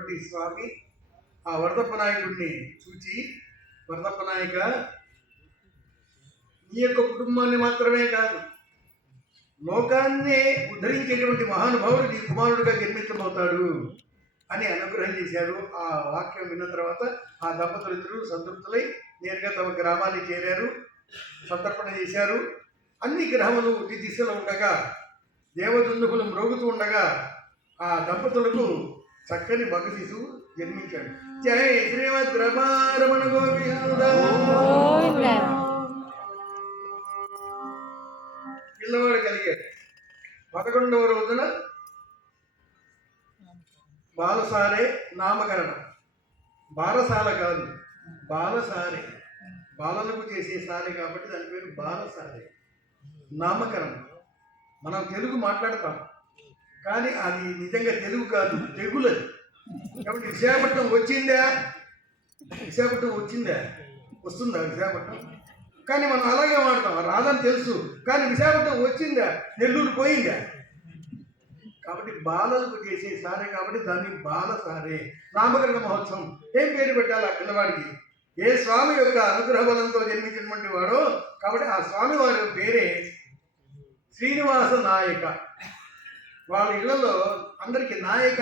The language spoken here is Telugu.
జన్మించినటువంటి స్వామి ఆ వరదప్ప నాయకుడిని చూచి, వరదప్ప నాయక, నీ యొక్క కుటుంబాన్ని మాత్రమే కాదు, లోకాన్నే ఉద్ధరించేటువంటి మహానుభావుడు నీ కుమారుడిగా జన్మించబోతాడు అని అనుగ్రహం చేశారు. ఆ వాక్యం విన్న తర్వాత ఆ దంపతులు ఇద్దరు సంతృప్తులై నేరుగా తమ గ్రామాన్ని చేరారు, సంతర్పణ చేశారు. అన్ని గ్రహములు ఈ దిశలో ఉండగా, దేవదుందుకులు మ్రోగుతూ ఉండగా ఆ దంపతులకు చక్కని మగ శిశువు జన్మించాడు. జై శ్రీమద్ రమారమణ గోవింద. పిల్లవాడు కలిగాడు. 11వ రోజున బాలసారే నామకరణం. బాలసాల కాదు, బాలసారే, బాలలకు చేసే సారే కాబట్టి దాని పేరు బాలసారే. నామకరణం. మనం తెలుగు మాట్లాడతాం కానీ అది నిజంగా తెలుగు కాదు, తెగులది. కాబట్టి విశాఖపట్నం వచ్చిందా, విశాఖపట్నం వచ్చిందా, వస్తుందా విశాఖపట్నం? కానీ మనం అలాగే వాడతాం, రాదని తెలుసు కానీ విశాఖపట్నం వచ్చిందా, నెల్లూరు పోయిందా. కాబట్టి బాలలకు చేసే సారే కాబట్టి దాన్ని బాలసారే. నామకరణ మహోత్సవం. ఏం పేరు పెట్టాలి ఆ పిల్లవాడికి? ఏ స్వామి యొక్క అనుగ్రహ బలంతో జన్మించినటువంటి వాడో కాబట్టి ఆ స్వామి వారి పేరే శ్రీనివాస నాయక. వాళ్ళ ఇళ్లలో అందరికీ నాయక